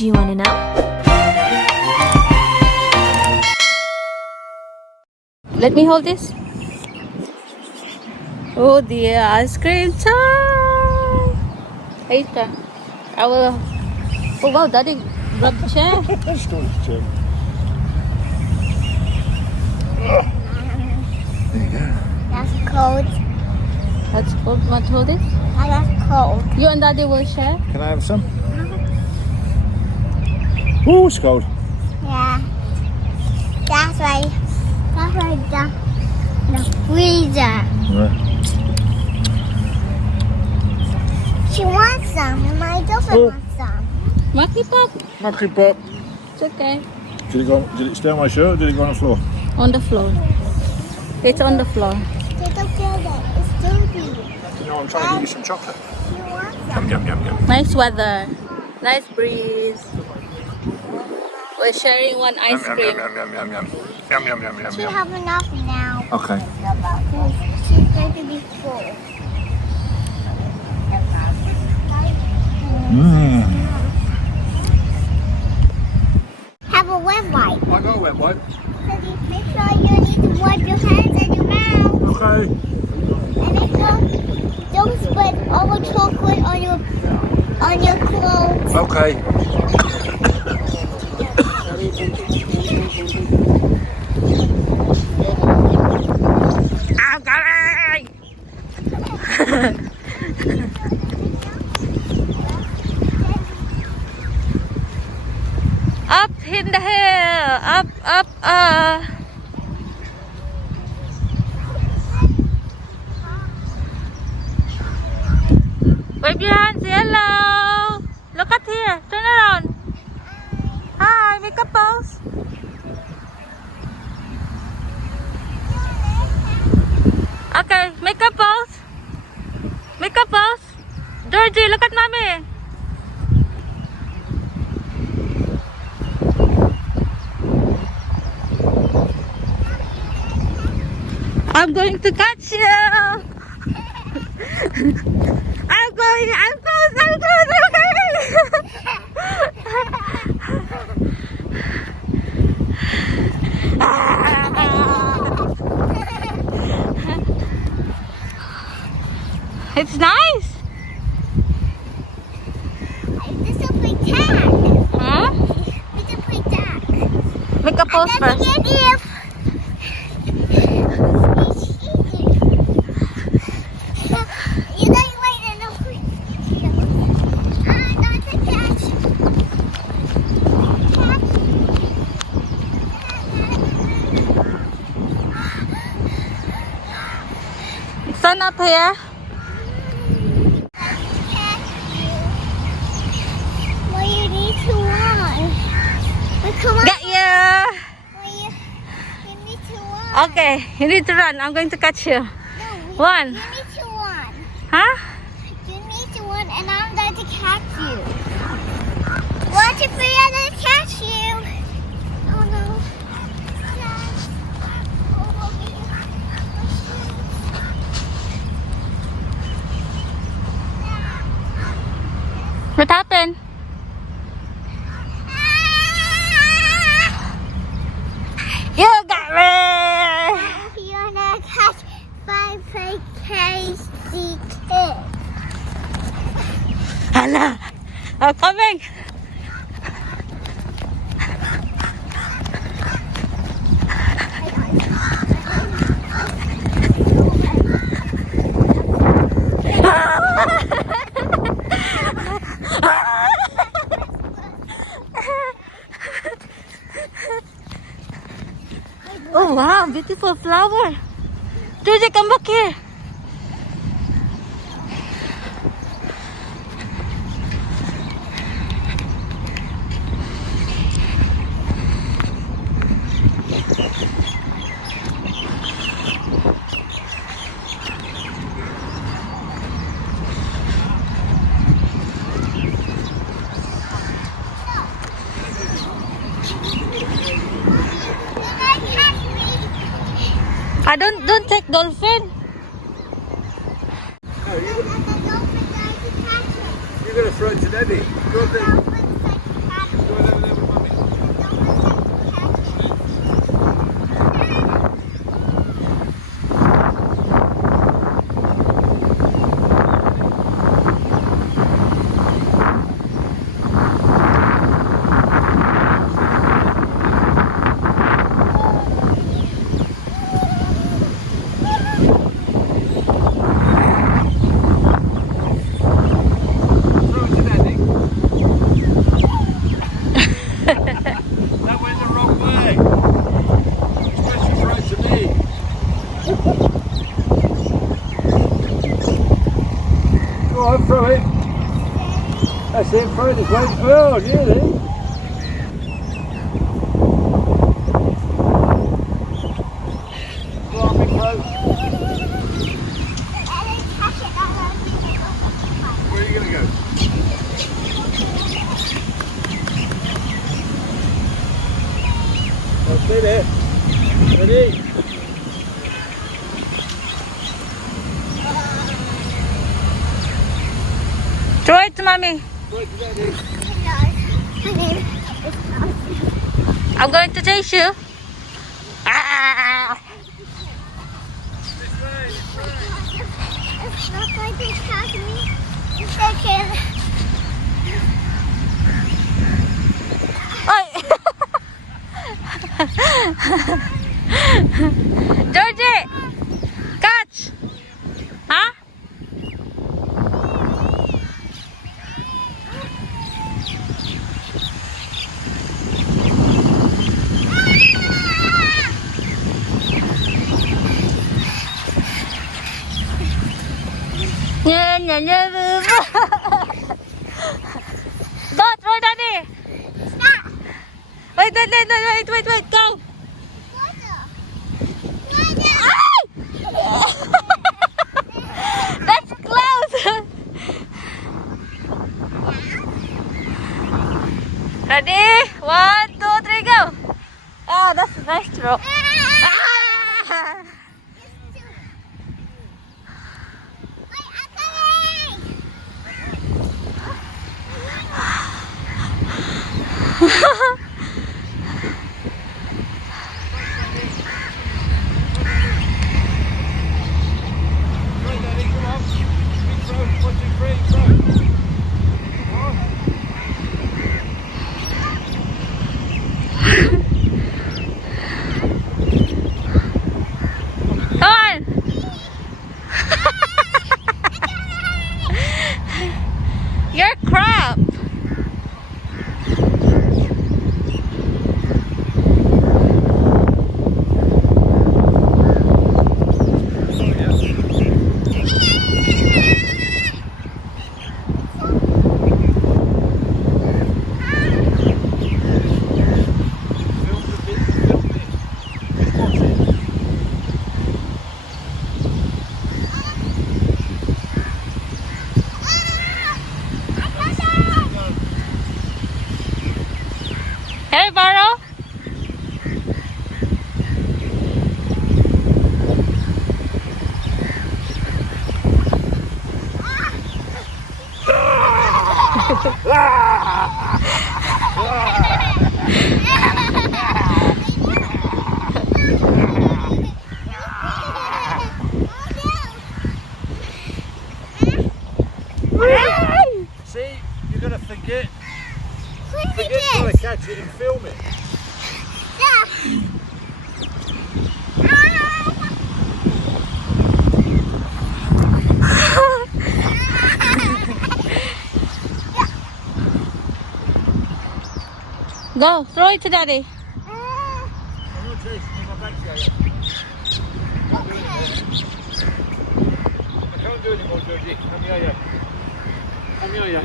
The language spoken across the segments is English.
Do you want to know? Let me hold this. Oh dear, ice cream time! Later. I will. Oh wow, Daddy, grab the chair. There you go. That's cold. That's cold. Want to hold it? That's cold. You and Daddy will share. Can I have some? Oh, it's cold. Yeah. That's right. The freezer. Right. She wants some, and my girlfriend wants some. Maki Pop. Monkey pop. It's okay. Did it stay on my shirt or did it go on the floor? On the floor. It's on the floor. They don't feel that. It's dirty. No, I'm trying to get you some chocolate. She wants some. Yum, yum, yum, yum. Nice weather. Nice breeze. We're sharing one ice Yum, cream. yum, yum, yum, yum, yum. Yum, yum, yum, yum, She yum. have enough now. Okay. Because she's going to be full. Mmm. Have a wet wipe. I got a wet wipe. So make sure you need to wipe your hands and your mouth. Okay. And make sure don't spread all the chocolate on your clothes. Okay. I've got it! Up in the hill! Up! Wave your hands, hello! Look at here, turn around. Hi, make a pose. Okay, make a pose. Make a pose. Georgie, look at mommy. I'm going to catch you. I'm close. It's nice. This will play tag. Huh? We can play tag. Make a pose And then first. we get if you don't wait enough. I'm going to catch. Sun up here. Well, you need to run. Well, come on. Get you. Well, you need to run. Okay, you need to run. I'm going to catch you. No, One. You need to run. Huh? You need to run, and I'm going to catch you. 1, 2, 3, I'm going to catch you. Oh no. What happened? You got me. You're gonna catch 5 KC kids. Hala. I'm coming. Oh wow, beautiful flower. Georgie, come back here. I don't take dolphin. No, you're going to throw it to Daddy. Go up there. on, throw it. That's it, throw it this way. Oh, nearly. Go on, big boat. Where are you going to go? Oh, stay there. Ready? Throw it to mommy. I'm going to chase you. Ah! It's not going to attack me. They can. Georgie, catch. Huh? Yeah, yeah, yeah. Go, throw daddy. Stop. Wait, go. That's close. Ready? 1, 2, 3, go. Ah, that's a nice throw. Ah! Come on. You're crap. Hey, Barrow. See, you're going to forget Forget trying to catch it and film it. Go, throw it to daddy. I'm not chasing you, my back's going. I can't do any more, Georgie. Come here.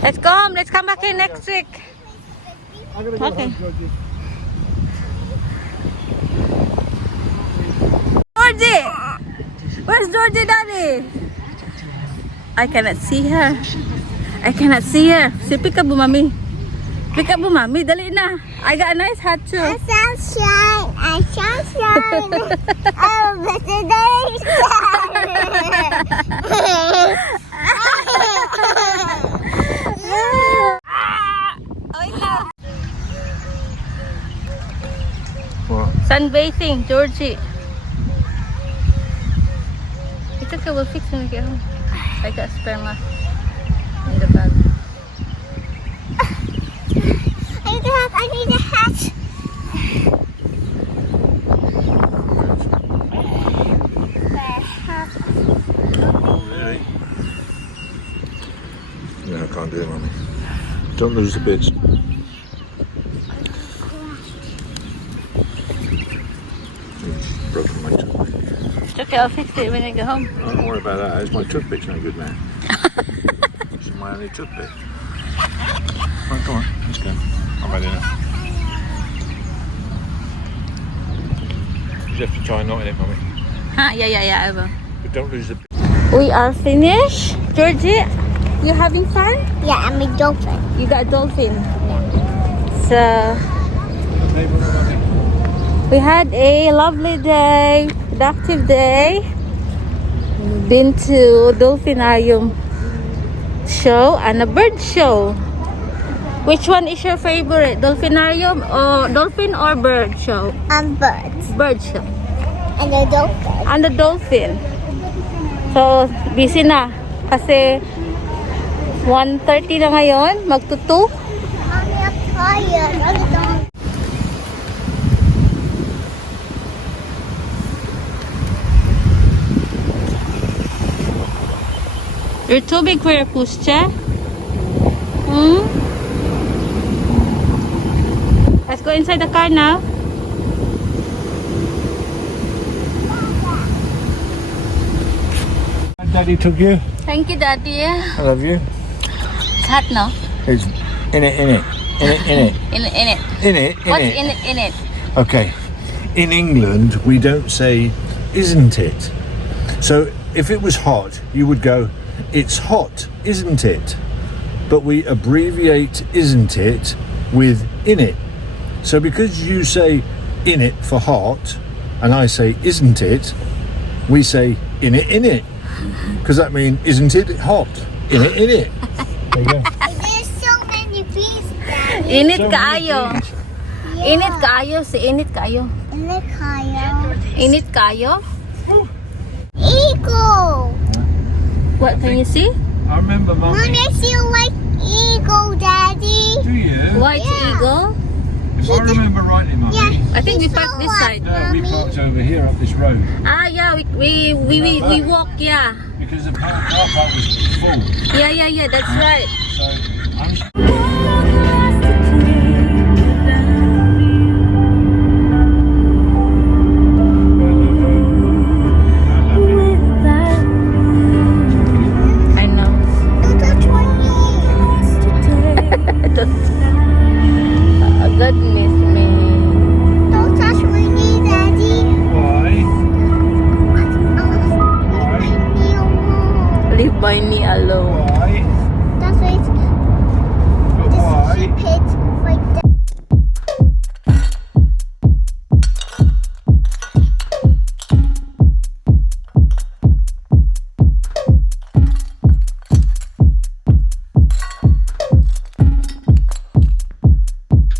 Let's go home. Let's come back here next week. I'm going to go Okay. home, Georgie. Georgie! Where's Georgie, daddy? I cannot see her. Say, peekaboo, mommy. Peekaboo, mommy. Dali na. I got a nice hat too. I sound shine. Oh, but today What? Sunbathing, Georgie. It's okay, we'll fix when we get home. I got spare mask in the bag. I need a hat. Oh, really? Yeah, I can't do it, Mummy. Don't lose the bits. Broken my toe. It's Okay, I'll fix it when I go home. Oh, don't worry about that. It's my toothpick's no good now. It's my only toothpick. Right, come on, let's go. I'm ready now. You just have to try not in it, Mummy. Huh? Yeah, I will. But don't lose the... We are finished. Georgie, you having fun? Yeah, I'm a dolphin. You got dolphin. So, we had a lovely day, productive day. Been to Dolphinarium show and a bird show. Which one is your favorite? Dolphinarium or dolphin or bird show? Birds. Bird show. And a dolphin. And the dolphin. So, busy na. Kasi 1:30 na ngayon. Magto-2. Mommy, I'm tired. I'm done. You're too big for your pushchair. Let's go inside the car now. Daddy took you. Thank you, Daddy. I love you. It's hot, no? It's in it. In it. In What's it. in it? Okay. In England, we don't say, isn't it? So if it was hot, you would go, it's hot, isn't it? But we abbreviate isn't it with in it. So because you say in it for hot, and I say isn't it, we say in it. Because that means isn't it hot? In it. There you go. There's so many bees, Daddy. Init So kaayo. many bees. Init kaayo. Si init kaayo. And the Kaya. Init kaayo. Eagle. What can you see? I remember, Mum. Mommy, I see a white eagle, Daddy. Do you? White Yeah. eagle. If I remember rightly, Mum. Yeah. I think we It's parked so this white, side. No, we Mommy. parked over here up this road Ah, yeah. We walk. Yeah. because the car park was full. Yeah. That's right. So I'm I know. Don't touch my knees. Goodness me. Don't touch my knee, Daddy. Why? Leave my knee alone. Why? That's why it's But why? keep it like that.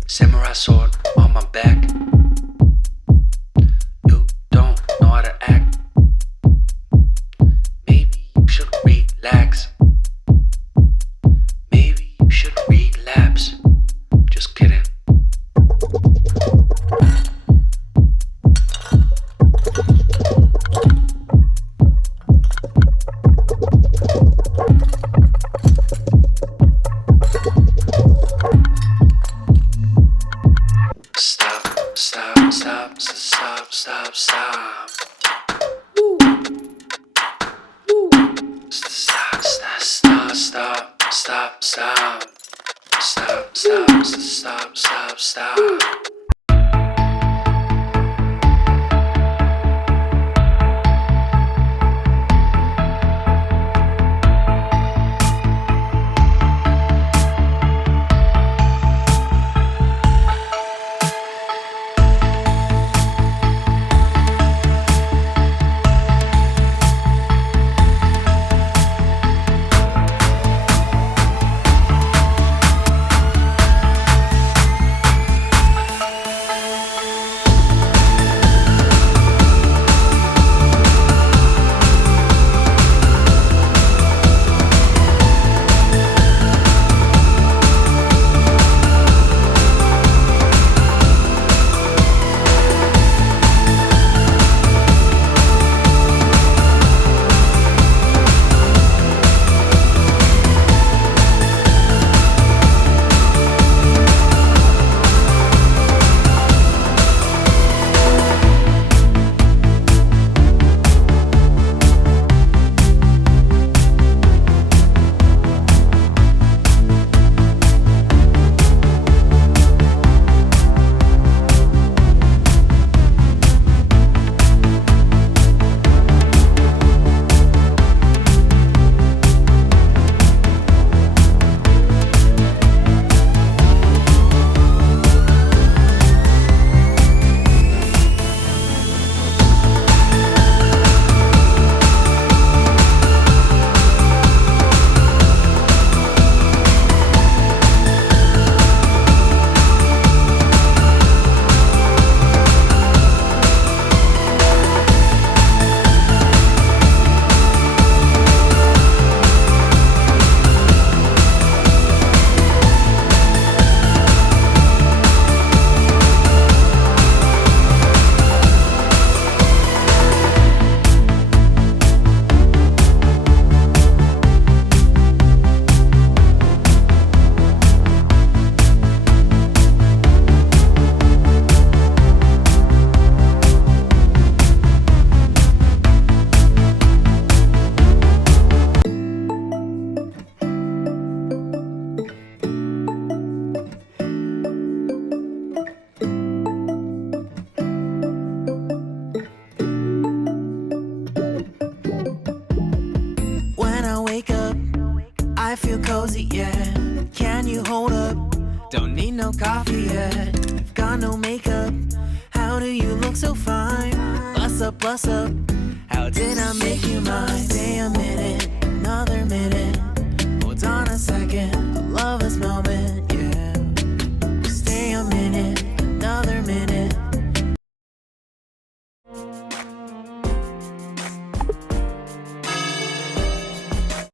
Samurai sword on my back. You don't know how to act. Maybe you should relax. Maybe you should relapse. Just kidding. Stop. Woo. Woo. Stop.